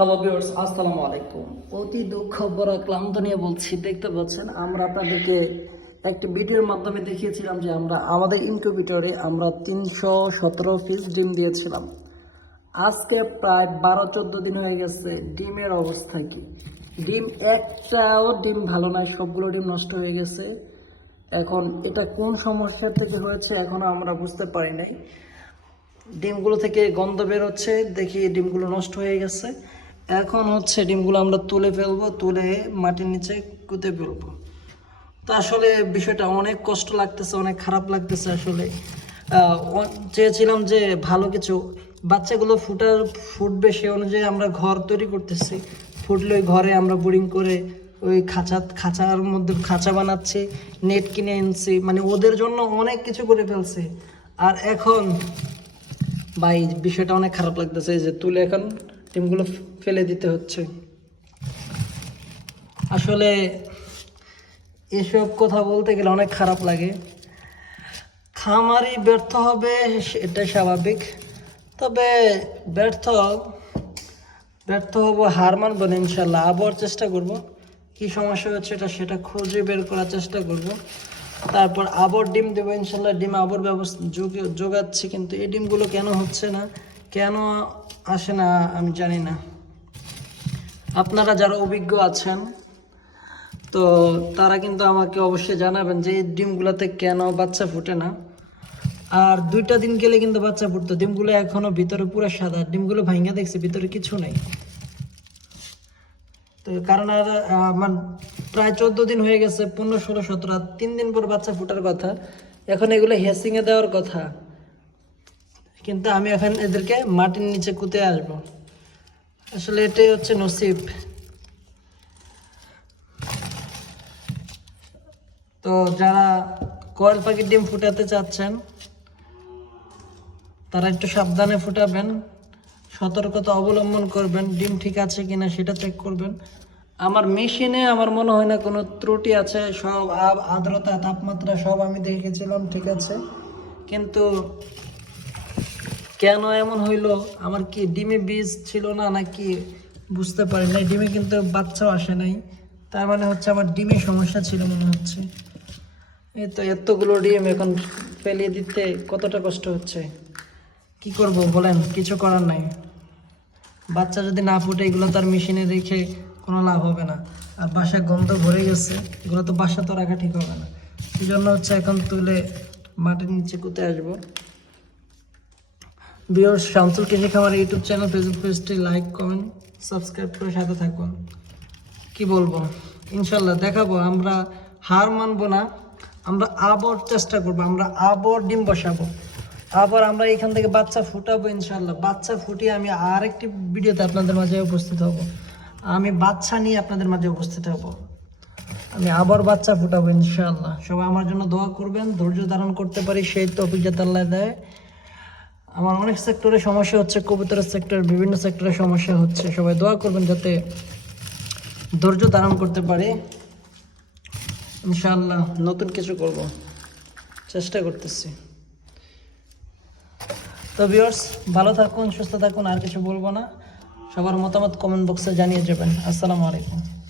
Hello viewers, আসসালামু আলাইকুম। অতি দুঃখ ভরা ক্লান্ত নিয়ে বলছি, দেখতে পাচ্ছেন আমরা আপনাদেরকে একটি ভিডিওর মাধ্যমে দেখিয়েছিলাম যে আমরা আমাদের ইনকিউবেটরে আমরা 317 পিস ডিম দিয়েছিলাম। আজকে প্রায় 12-14 দিন হয়ে গেছে। ডিমের অবস্থা কি? ডিম একটাও ডিম ভালো নয়, সবগুলো ডিম নষ্ট হয়ে গেছে। এখন এটা কোন সমস্যা থেকে হয়েছে এখনো আমরা বুঝতে পারি নাই। ডিমগুলো থেকে গন্ধ বের হচ্ছে, দেখি ডিমগুলো নষ্ট হয়ে গেছে। এখন হচ্ছে ডিমগুলো আমরা তুলে ফেলবো, তুলে মাটির নিচে পুঁতে ফেলবো। তো আসলে বিষয়টা অনেক কষ্ট লাগতেছে, অনেক খারাপ লাগতেছে। আসলে চেয়েছিলাম যে ভালো কিছু, বাচ্চাগুলো ফুটবে সে অনুযায়ী আমরা ঘর তৈরি করতেছি। ফুটলে ওই ঘরে আমরা বোরিং করে ওই খাঁচার মধ্যে খাঁচা বানাচ্ছি, নেট কিনে এনেছি, মানে ওদের জন্য অনেক কিছু করে ফেলছি। আর এখন ভাই বিষয়টা অনেক খারাপ লাগতেছে যে তুলে এখন ডিমগুলো ফেলে দিতে হচ্ছে। আসলে এসব কথা বলতে গেলে অনেক খারাপ লাগে। খামারি ব্যর্থ হবে এটা স্বাভাবিক, তবে ব্যর্থ ব্যর্থ হবো, হার মানবো না ইনশাল্লাহ। আবার চেষ্টা করব, কি সমস্যা হচ্ছে সেটা খুঁজে বের করার চেষ্টা করব। তারপর আবার ডিম দেবো ইনশাল্লাহ। ডিম আবার ব্যবস্থা যোগাচ্ছি, কিন্তু এই ডিমগুলো কেন হচ্ছে না, কেন আসে না আমি জানি না। আপনারা যারা অভিজ্ঞ আছেন তো তারা কিন্তু আমাকে অবশ্যই জানাবেন যে এই ডিমগুলোতে কেন বাচ্চা ফুটে না। আর 2টা দিন গেলে কিন্তু বাচ্চা ফুটতো। ডিমগুলো এখনো ভিতরে পুরো সাদা, ডিমগুলো ভাঙা দেখছি, ভিতরে কিছু নেই। তো কারণ আর আমার প্রায় 14 দিন হয়ে গেছে, 15, 16, 17, 3 দিন পর বাচ্চা ফুটার কথা। এখন এগুলো হেসিংয়ে দেওয়ার কথা, কিন্তু আমি এখন এদেরকে মাটির নিচে কুতে আসবো। আসলে এটাই হচ্ছে নসিব। তো যারা কয়েল পাখির ডিম ফুটাতে চাচ্ছেন তারা একটু সাবধানে ফুটাবেন, সতর্কতা অবলম্বন করবেন, ডিম ঠিক আছে কিনা সেটা চেক করবেন। আমার মেশিনে আমার মনে হয় না কোনো ত্রুটি আছে, সব আর্দ্রতা তাপমাত্রা সব আমি দেখেছিলাম ঠিক আছে, কিন্তু কেন এমন হইলো, আমার কি ডিমে বীজ ছিল না নাকি বুঝতে পারি নাই। ডিমে কিন্তু বাচ্চাও আসে নাই, তার মানে হচ্ছে আমার ডিমে সমস্যা ছিল মনে হচ্ছে। এই তো এতগুলো ডিম এখন ফেলিয়ে দিতে কতটা কষ্ট হচ্ছে। কি করব বলেন, কিছু করার নাই। বাচ্চা যদি না ফুটে এগুলো তো আর মেশিনে রেখে কোনো লাভ হবে না। আর বাসায় গন্ধ ভরে গেছে, এগুলো তো বাসা তো রাখা ঠিক হবে না। এই জন্য হচ্ছে এখন তুলে মাটির নিচে কুতে আসবো। ভিউয়ার্স, শামসুল কৃষি খামার ইউটিউব চ্যানেল, ফেসবুক পেজটি লাইক, কমেন্ট, সাবস্ক্রাইব করে সাথে থাকুন। কি বলবো, ইনশাল্লাহ দেখাবো, আমরা হার মানবো না। আমরা আবার চেষ্টা করবো, আমরা আবার ডিম বসাবো, আবার আমরা এখান থেকে বাচ্চা ফুটাবো ইনশাল্লাহ। বাচ্চা ফুটিয়ে আমি আরেকটি ভিডিওতে আপনাদের মাঝে উপস্থিত হব। আমি বাচ্চা নিয়ে আপনাদের মাঝে উপস্থিত হব, আমি আবার বাচ্চা ফুটাবো ইনশাল্লাহ। সবাই আমার জন্য দোয়া করবেন, ধৈর্য ধারণ করতে পারি সেই তৌফিক যাতে আল্লাহ দেয়। আমার অনেক সেক্টরে সমস্যা হচ্ছে, কবুতরের সেক্টর, বিভিন্ন সেক্টরে সমস্যা হচ্ছে। সবাই দোয়া করবেন যাতে ধৈর্য ধারণ করতে পারি। ইনশাআল্লাহ নতুন কিছু করব, চেষ্টা করতেছি। তো ভিউয়ার্স, ভালো থাকুন, সুস্থ থাকুন, আর কিছু বলবো না। সবার মতামত কমেন্ট বক্সে জানিয়ে যাবেন। আসসালামু আলাইকুম।